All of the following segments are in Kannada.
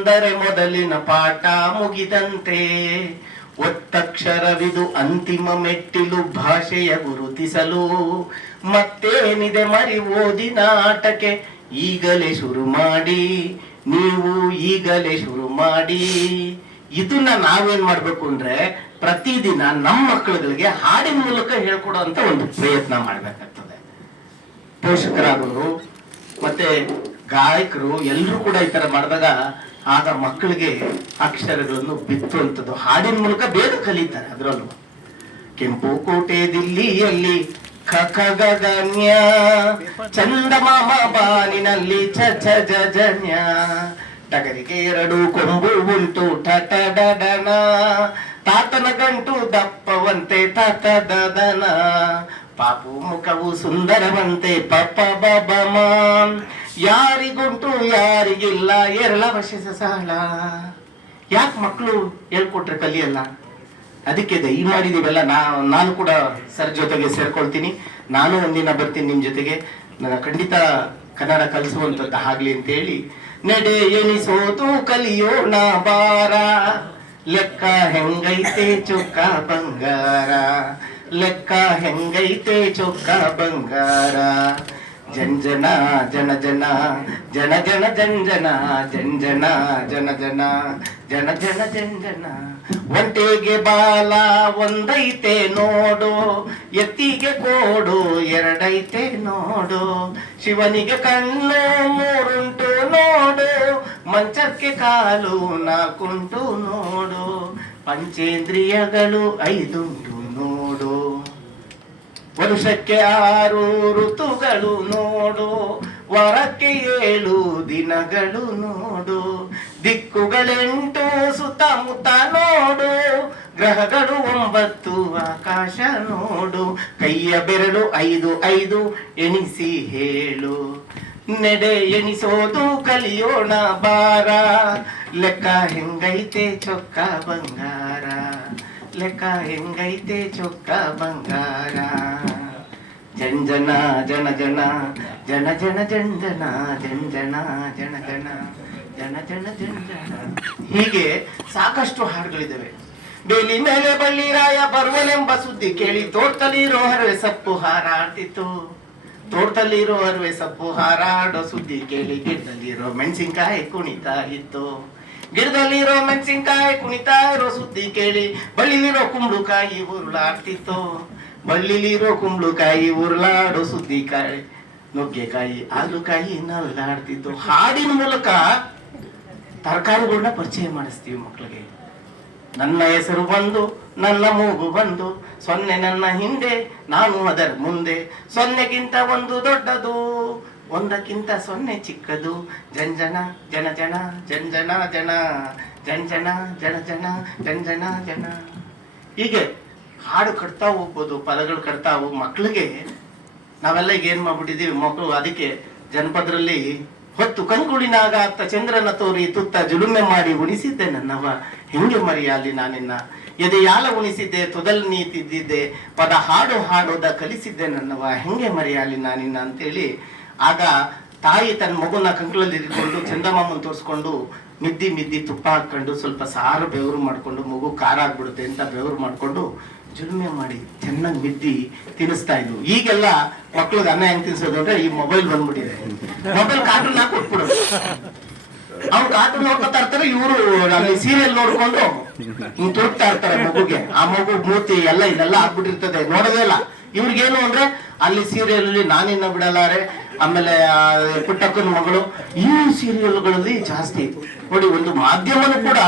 ಅಂದರೆ ಮೊದಲಿನ ಪಾಠ ಮುಗಿದಂತೆ. ಒತ್ತಕ್ಷರವಿದು ಅಂತಿಮ ಮೆಟ್ಟಿಲು ಭಾಷೆಯ ಗುರುತಿಸಲು. ಮತ್ತೇನಿದೆ ಮರಿ ಓದಿನ ಆಟಕ್ಕೆ ಈಗಲೇ ಶುರು ಮಾಡಿ, ನೀವು ಈಗಲೇ ಶುರು ಮಾಡಿ. ಇದನ್ನ ನಾವೇನ್ ಮಾಡ್ಬೇಕು ಅಂದ್ರೆ ಪ್ರತಿದಿನ ನಮ್ಮ ಮಕ್ಕಳುಗಳಿಗೆ ಹಾಡಿನ ಮೂಲಕ ಹೇಳ್ಕೊಡುವಂತ ಒಂದು ಪ್ರಯತ್ನ ಮಾಡ್ಬೇಕಾಗ್ತದೆ. ಪೋಷಕರಾದವರು ಮತ್ತೆ ಗಾಯಕರು ಎಲ್ಲರೂ ಕೂಡ ಈ ತರ ಮಾಡಿದಾಗ ಆಗ ಮಕ್ಕಳಿಗೆ ಅಕ್ಷರಗಳನ್ನು ಬಿತ್ತುವಂಥದ್ದು ಹಾಡಿನ ಮೂಲಕ ಬೇಗ ಕಲಿತಾರೆ. ಅದರಲ್ಲೂ ಕೆಂಪು ಕೋಟೆ ದಿಲ್ಲಿಯಲ್ಲಿ ಖಗಗನ್ಯ, ಚಂದಮಾಮ ಬಾನಿನಲ್ಲಿ ಛ ಛ ಜ ಜನ್ಯ, ಟಗರಿಗೆ 2 ಕೊಂಬು ಉಂಟು ಠಟಡಡನ, ತಾತನ ಗಂಟು ದಪ್ಪವಂತೆ ತತ ದದನ, ಪಾಪು ಮುಖವು ಸುಂದರವಂತೆ ಪಪ ಬಬಮ, ಯಾರಿಗುಂಟು ಯಾರಿಗಿಲ್ಲ ಎರಳ ವಶಸ ಸಾಲ. ಯಾಕೆ ಮಕ್ಕಳು ಹೇಳ್ಕೊಟ್ರೆ ಕಲಿಯಲ್ಲ? ಅದಕ್ಕೆ ದಯಮಾಡಿ ನೀವೆಲ್ಲ ನಾನು ಕೂಡ ಸರ್ ಜೊತೆಗೆ ಸೇರ್ಕೊಳ್ತೀನಿ. ನಾನು ಒಂದಿನ ಬರ್ತೀನಿ ನಿಮ್ ಜೊತೆಗೆ, ಖಂಡಿತ ಕನ್ನಡ ಕಲಿಸುವಂತದ್ದು ಆಗ್ಲಿ ಅಂತ ಹೇಳಿ. ನಡೆ ಎಣಿಸೋದು ಕಲಿಯೋಣ ಬಾರ, ಲೆಕ್ಕ ಹೆಂಗೈತೆ ಚೊಕ್ಕ ಬಂಗಾರ, ಲೆಕ್ಕ ಹೆಂಗೈತೆ ಚೊಕ್ಕ ಬಂಗಾರ. ಜಂಜನ ಜನ ಜನ ಜನ ಜನ ಜಂಜನ ಜಂಜನ ಜನ ಜನ ಜನ ಜನ ಜಂಜನ. ಒಂಟೆಗೆ ಬಾಲ ಒಂದೈತೆ ನೋಡು, ಎತ್ತಿಗೆ ಕೋಡು 2 ನೋಡು, ಶಿವನಿಗೆ ಕಣ್ಣು 3 ನೋಡು, ಮಂಚಕ್ಕೆ ಕಾಲು 4 ನೋಡು, ಪಂಚೇಂದ್ರಿಯಗಳು 5 ನೋಡು, ವರುಷಕ್ಕೆ 6 ಋತುಗಳು ನೋಡು, ವಾರಕ್ಕೆ 7 ದಿನಗಳು ನೋಡು, ದಿಕ್ಕುಗಳೆಂಟು ಸುತ್ತಮುತ್ತ ನೋಡು, ಗ್ರಹಗಳು 9 ಆಕಾಶ ನೋಡು, ಕೈಯ ಬೆರಳು 5 ಎಣಿಸಿ ಹೇಳು. ನಡೆ ಎಣಿಸೋದು ಕಲಿಯೋಣ ಬಾರ, ಲೆಕ್ಕ ಹೆಂಗೈತೆ ಚೊಕ್ಕ ಬಂಗಾರ, ಲೆಕ್ಕ ಹೆಂಗೈತೆ ಚೊಕ್ಕ ಬಂಗಾರ. ಜಂಜನ ಜನ ಜನ ಜನ ಜನ ಜಂಜನ ಜಂಜನ ಜನ ಜನ ಜನ ಜನ ಜಂಜನ. ಹೀಗೆ ಸಾಕಷ್ಟು ಹಾಡುಗಳಿದ್ದಾವೆ. ಬೇಲಿ ಮೇಲೆ ಬಳ್ಳಿರಾಯ ಬರುವನೆಂಬ ಸುದ್ದಿ ಕೇಳಿ ತೋಟದಲ್ಲಿರೋ ಹರವೆ ಸಪ್ಪು ಹಾರಾಡ್ತಿತ್ತು, ತೋಟದಲ್ಲಿರೋ ಹರವೆ ಸಪ್ಪು ಹಾರಾಡೋ ಸುದ್ದಿ ಕೇಳಿ ಗಿಡದಲ್ಲಿರೋ ಮೆಣಸಿನ್ಕಾಯಿ ಕುಣಿತಾ ಇತ್ತು, ಗಿಡದಲ್ಲಿರೋ ಮೆಣಸಿನ್ಕಾಯಿ ಕುಣಿತಾ ಇರೋ ಸುದ್ದಿ ಕೇಳಿ ಬಳ್ಳಿಲಿರೋ ಕುಂಬಳಕಾಯಿ ಉರುಳಾಡ್ತಿತ್ತು, ಬಳ್ಳಿಲಿರೋ ಕುಂಬಳಕಾಯಿ ಉರುಳಾಡೋ ಸುದ್ದಿ ಕಾಯಿ ನುಗ್ಗೆಕಾಯಿ ಹಾಗಲಕಾಯಿ ನಲ್ಲಾಡ್ತಿತ್ತು. ಹಾಡಿನ ಮೂಲಕ ತರಕಾರಿಗಳನ್ನ ಪರಿಚಯ ಮಾಡಿಸ್ತೀವಿ ಮಕ್ಕಳಿಗೆ. ನನ್ನ ಹೆಸರು ಬಂದು ನನ್ನ ಮೂಗು ಬಂದು, 0 ನನ್ನ ಹಿಂದೆ ನಾನು ಅದರ ಮುಂದೆ, 0ಗಿಂತ 1 ದೊಡ್ಡದು 1ಕ್ಕಿಂತ 0 ಚಿಕ್ಕದು, ಜಂಜನ ಜನ ಜನ ಜಂಜನ ಜನ ಜಂಜನ ಜನ ಜನ ಜಂಜನ ಜನ. ಹೀಗೆ ಹಾಡು ಕಟ್ತಾ ಹೋಗ್ಬೋದು, ಪದಗಳು ಕಟ್ತಾ ಹೋಗಿ ಮಕ್ಕಳಿಗೆ ನಾವೆಲ್ಲ ಈಗ ಏನ್ ಮಾಡ್ಬಿಟ್ಟಿದೀವಿ ಮಕ್ಕಳು. ಅದಕ್ಕೆ ಜನಪದರಲ್ಲಿ ಹೊತ್ತು ಕಂಕುಳಿನಾಗ ಅತ್ತ ಚಂದ್ರನ ತೋರಿ ತುತ್ತ ಜುಲುಮೆ ಮಾಡಿ ಉಣಿಸಿದ್ದೆ ನನ್ನವ, ಹೆಂಗೆ ಮರೆಯಾಲಿ ನಾನಿನ್ನ, ಎದೆಯಾಲ ಉಣಿಸಿದ್ದೆ ತೊದಲ್ ನೀ ತಿದ್ದಿದ್ದೆ, ಪದ ಹಾಡು ಹಾಡೋದ ಕಲಿಸಿದ್ದೆ ನನ್ನವ, ಹೆಂಗೆ ಮರೆಯಾಲಿ ನಾನಿನ್ನ ಅಂತೇಳಿ. ಆಗ ತಾಯಿ ತನ್ನ ಮಗುನ ಕಂಕಳಲ್ಲಿ ಇಟ್ಕೊಂಡು ಚಂದಮಾಮನ್ ತೋರಿಸ್ಕೊಂಡು ಮಿದ್ದಿ ತುಪ್ಪ ಹಾಕೊಂಡು ಸ್ವಲ್ಪ ಸಾರು ಬೆವರು ಮಾಡ್ಕೊಂಡು, ಮಗು ಖಾರ ಆಗ್ಬಿಡುತ್ತೆ ಅಂತ ಬೆವರು ಮಾಡ್ಕೊಂಡು ಜುಲ್ಮೆ ಮಾಡಿ ಚೆನ್ನಾಗಿ ಮಿದ್ದಿ ತಿನ್ನಿಸ್ತಾ ಇದ್ವು. ಈಗೆಲ್ಲ ಮಕ್ಳಿಗೆ ಅನ್ನ ಹೆಂಗ್ ತಿನ್ಸೋದು ಅಂದ್ರೆ ಈ ಮೊಬೈಲ್ ಬಂದ್ಬಿಟ್ಟಿದೆ, ಮೊಬೈಲ್ ಕಾರ್ಟೂನ್ ಹಾಕಿ ಕೊಟ್ಬಿಡೋದು. ಅವ್ರು ಕಾರ್ಟೂನ್ ನೋಡ್ಕೊತಾ ಇರ್ತಾರೆ, ಇವರು ಅಲ್ಲಿ ಸೀರಿಯಲ್ ನೋಡ್ಕೊಂಡು ಹಿಂಗ್ ತೋರ್ತಾ ಇರ್ತಾರೆ ಮಗುಗೆ. ಆ ಮಗು ಮೂತಿ ಎಲ್ಲ ಇದೆಲ್ಲ ಆಗ್ಬಿಟ್ಟಿರ್ತದೆ, ನೋಡೋದೇ ಇಲ್ಲ. ಇವ್ರಿಗೇನು ಅಂದ್ರೆ ಅಲ್ಲಿ ಸೀರಿಯಲ್ ಅಲ್ಲಿ ನಾನಿನ್ನ ಬಿಡಲಾರೆ, ಆಮೇಲೆ ಪುಟ್ಟಕ್ಕನ ಮಗಳು, ಈ ಸೀರಿಯಲ್ಗಳಲ್ಲಿ ಜಾಸ್ತಿ ನೋಡಿ. ಒಂದು ಮಾಧ್ಯಮನು ಕೂಡ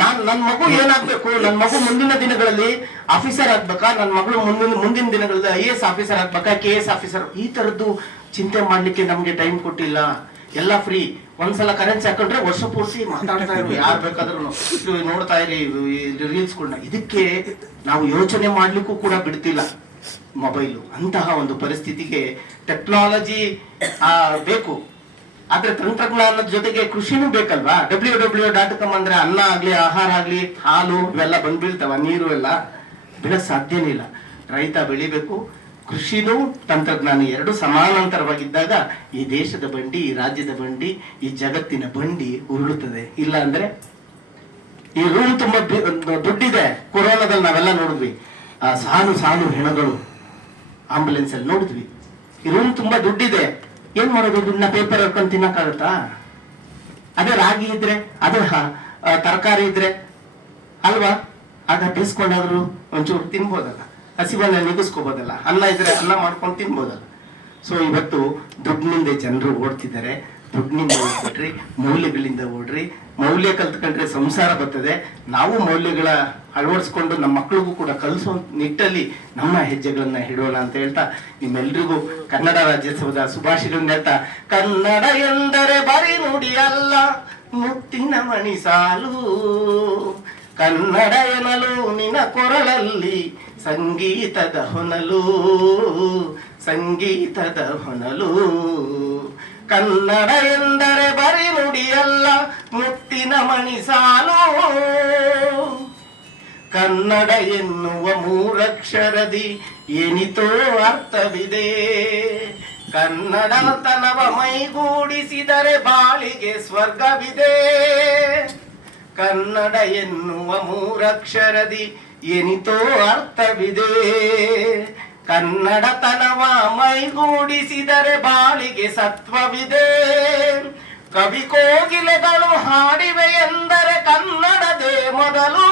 ನನ್ನ ಮಗು ಏನಾಗ್ಬೇಕು, ನನ್ನ ಮಗು ಮುಂದಿನ ದಿನಗಳಲ್ಲಿ ಆಫೀಸರ್ ಆಗ್ಬೇಕಾ, ನನ್ನ ಮಗಳು ಮುಂದಿನ ದಿನಗಳಲ್ಲಿ IAS ಆಫೀಸರ್ ಆಗ್ಬೇಕಾ, KS ಆಫೀಸರ್, ಈ ತರದ್ದು ಚಿಂತೆ ಮಾಡ್ಲಿಕ್ಕೆ ನಮ್ಗೆ ಟೈಮ್ ಕೊಟ್ಟಿಲ್ಲ. ಎಲ್ಲ ಫ್ರೀ, ಒಂದ್ಸಲ ಕರೆನ್ಸಿ ಹಾಕೊಂಡ್ರೆ ವರ್ಷ ಪೂರ್ತಿ ಮಾತಾಡ್ತಾ ಇರು, ಯಾರು ಬೇಕಾದ್ರೂ ನೋಡ್ತಾ ಇರಿ ರೀಲ್ಸ್ಗಳನ್ನ. ಇದಕ್ಕೆ ನಾವು ಯೋಚನೆ ಮಾಡ್ಲಿಕ್ಕೂ ಕೂಡ ಬಿಡ್ತಿಲ್ಲ ಮೊಬೈಲು. ಅಂತಹ ಒಂದು ಪರಿಸ್ಥಿತಿಗೆ ಟೆಕ್ನಾಲಜಿ ಬೇಕು, ಆದ್ರೆ ತಂತ್ರಜ್ಞಾನದ ಜೊತೆಗೆ ಕೃಷಿನೂ ಬೇಕಲ್ವಾ. www.com ಅಂದ್ರೆ ಅನ್ನ ಆಗ್ಲಿ, ಆಹಾರ ಆಗ್ಲಿ, ಹಾಲು ಇವೆಲ್ಲ ಬಂದ್ಬೀಳ್ತಾವ, ನೀರು ಎಲ್ಲ ಬಿಡಕ್ ಸಾಧ್ಯನೇ ಇಲ್ಲ. ರೈತ ಬೆಳಿಬೇಕು, ಕೃಷಿನೂ ತಂತ್ರಜ್ಞಾನ ಎರಡು ಸಮಾನಾಂತರವಾಗಿದ್ದಾಗ ಈ ದೇಶದ ಬಂಡಿ, ಈ ರಾಜ್ಯದ ಬಂಡಿ, ಈ ಜಗತ್ತಿನ ಬಂಡಿ ಉರುಳುತ್ತದೆ. ಇಲ್ಲ ಅಂದ್ರೆ ಈ ರೂಮ್ ತುಂಬಾ ದುಡ್ಡಿದೆ. ಕೊರೋನಾದಲ್ಲಿ ನಾವೆಲ್ಲ ನೋಡಿದ್ವಿ, ಆ ಸಾಲು ಸಾಲು ಹೆಣಗಳು ಆಂಬುಲೆನ್ಸ್ ಅಲ್ಲಿ ನೋಡಿದ್ವಿ. ಈ ರೂಮ್ ತುಂಬಾ ದುಡ್ಡಿದೆ, ಏನ್ ಮಾಡೋದು? ದುಡ್ಡನ್ನ ಪೇಪರ್ ಹಾಕೊಂಡು ತಿನ್ನಕ್ಕಾಗತ್ತಾ? ಅದೇ ರಾಗಿ ಇದ್ರೆ, ಅದೇ ತರಕಾರಿ ಇದ್ರೆ ಅಲ್ವಾ, ಆಗ ಬೇಯಿಸ್ಕೊಂಡಾದ್ರು ಒಂಚೂರು ತಿನ್ಬೋದಲ್ಲ, ಹಸಿವನ್ನ ನಿಗಿಸ್ಕೋಬೋದಲ್ಲ. ಅನ್ನ ಇದ್ರೆ ಅನ್ನ ಮಾಡ್ಕೊಂಡು ತಿನ್ಬೋದಲ್ಲ. ಸೊ ಇವತ್ತು ದುಡ್ಡಿನಿಂದ ಜನರು ಓಡ್ತಿದ್ದಾರೆ. ದುಡ್ಡಿನಿಂದ ಓಡ್ಬಿಟ್ರಿ, ಮೌಲ್ಯಗಳಿಂದ ಓಡ್ರಿ. ಮೌಲ್ಯ ಕಲ್ತ್ಕೊಂಡ್ರೆ ಸಂಸಾರ ಬರ್ತದೆ. ನಾವು ಮೌಲ್ಯಗಳ ಅಳವಡಿಸ್ಕೊಂಡು ನಮ್ಮ ಮಕ್ಕಳಿಗೂ ಕೂಡ ಕಲಿಸೋ ನಿಟ್ಟಲ್ಲಿ ನಮ್ಮ ಹೆಜ್ಜೆಗಳನ್ನ ಹಿಡೋಣ ಅಂತ ಹೇಳ್ತಾ ನಿಮ್ಮೆಲ್ರಿಗೂ ಕನ್ನಡ ರಾಜ್ಯೋತ್ಸವದ ಶುಭಾಶಯಗಳನ್ನ ಹೇಳ್ತಾ, ಕನ್ನಡ ಎಂದರೆ ಬರೀ ನುಡಿ ಅಲ್ಲ, ಮುತ್ತಿನ ಮಣಿ ಸಾಲು. ಕನ್ನಡ ಎನ್ನಲು ನಿನ್ನ ಕೊರಳಲ್ಲಿ ಸಂಗೀತದ ಹೊನಲು, ಸಂಗೀತದ ಹೊನಲು. ಕನ್ನಡ ಎಂದರೆ ಬರೀ ನುಡಿಯಲ್ಲ, ಮುತ್ತಿನ ಮಣಿ ಸಾಲು. ಕನ್ನಡ ಎನ್ನುವ ಮೂರಕ್ಷರದಿ ಏನಿತೋ ಅರ್ಥವಿದೆ. ಕನ್ನಡತನವ ಮೈಗೂಡಿಸಿದರೆ ಬಾಳಿಗೆ ಸ್ವರ್ಗವಿದೆ. ಕನ್ನಡ ಎನ್ನುವ ಮೂರಕ್ಷರದಿ ಏನಿತೋ ಅರ್ಥವಿದೆ. ಕನ್ನಡತನವ ಮೈಗೂಡಿಸಿದರೆ ಬಾಳಿಗೆ ಸತ್ವವಿದೆ. ಕವಿ ಕೋಗಿಲೆಗಳು ಹಾಡಿವೆ ಎಂದರೆ ಕನ್ನಡದೇ ಮೊದಲು.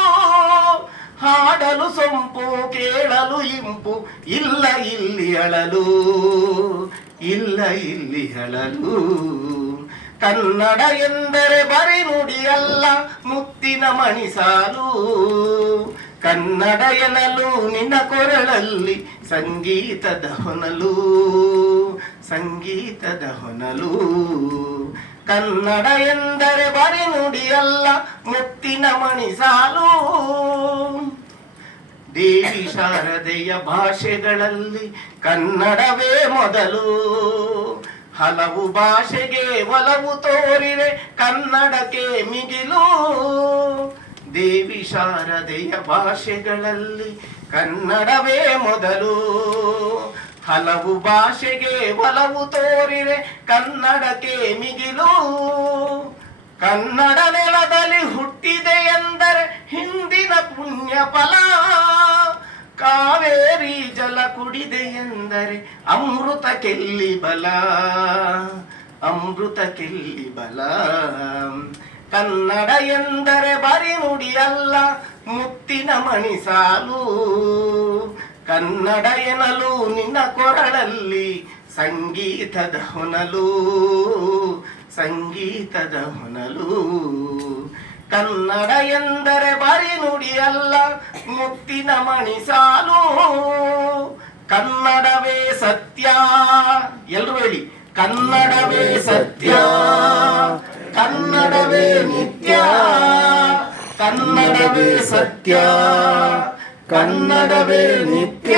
ಹಾಡಲು ಸೊಂಪು, ಕೇಳಲು ಇಂಪು, ಇಲ್ಲ ಇಲ್ಲಿ ಅಳಲು, ಇಲ್ಲ ಇಲ್ಲಿ ಅಳಲು. ಕನ್ನಡ ಎಂದರೆ ಬರೀ ನುಡಿಯಲ್ಲ, ಮುತ್ತಿನ ಮಣಿ ಸಾಲು. ಕನ್ನಡ ಎನ್ನಲು ನಿನ್ನ ಕೊರಳಲ್ಲಿ ಸಂಗೀತದ ಹೊನಲು, ಸಂಗೀತದ ಹೊನಲು. ಕನ್ನಡ ಎಂದರೆ ಬರೀ ನುಡಿಯಲ್ಲ, ಮುತ್ತಿನ ಮಣಿ ಸಾಲು. ದೇವಿ ಶಾರದೆಯ ಭಾಷೆಗಳಲ್ಲಿ ಕನ್ನಡವೇ ಮೊದಲು. ಹಲವು ಭಾಷೆಗೆ ಒಲವು ತೋರಿರೆ ಕನ್ನಡಕ್ಕೆ ಮಿಗಿಲು. ದೇವಿ ಶಾರದೆಯ ಭಾಷೆಗಳಲ್ಲಿ ಕನ್ನಡವೇ ಮೊದಲು. ಹಲವು ಭಾಷೆಗೆ ಒಲವು ತೋರಿರೆ ಕನ್ನಡಕ್ಕೆ ಮಿಗಿಲು. ಕನ್ನಡ ನೆಲದಲ್ಲಿ ಹುಟ್ಟಿದೆ ಎಂದರೆ ಹಿಂದಿನ ಪುಣ್ಯ ಫಲ. ಕಾವೇರಿ ಜಲ ಕುಡಿದೆ ಎಂದರೆ ಅಮೃತ ಕೆಲ್ಲಿ ಬಲ, ಅಮೃತ ಕೆಲ್ಲಿ ಬಲ. ಕನ್ನಡ ಎಂದರೆ ಬರೀ ನುಡಿಯಲ್ಲ, ಮುತ್ತಿನ ಮಣಿ ಸಾಲು. ಕನ್ನಡ ಎನ್ನಲು ನಿನ್ನ ಕೊರಳಲ್ಲಿ ಸಂಗೀತದ ಹೊನಲು, ಸಂಗೀತದ ಹೊನಲು. ಕನ್ನಡ ಎಂದರೆ ಬರೀ ನುಡಿಯಲ್ಲ, ಮುತ್ತಿನ ಮಣಿ ಸಾಲು. ಕನ್ನಡವೇ ಸತ್ಯ, ಎಲ್ರು ಹೇಳಿ, ಕನ್ನಡವೇ ಸತ್ಯ, ಕನ್ನಡವೇ ನಿತ್ಯ. ಕನ್ನಡವೇ ಸತ್ಯ, ಕನ್ನಡವೇ ನಿತ್ಯ.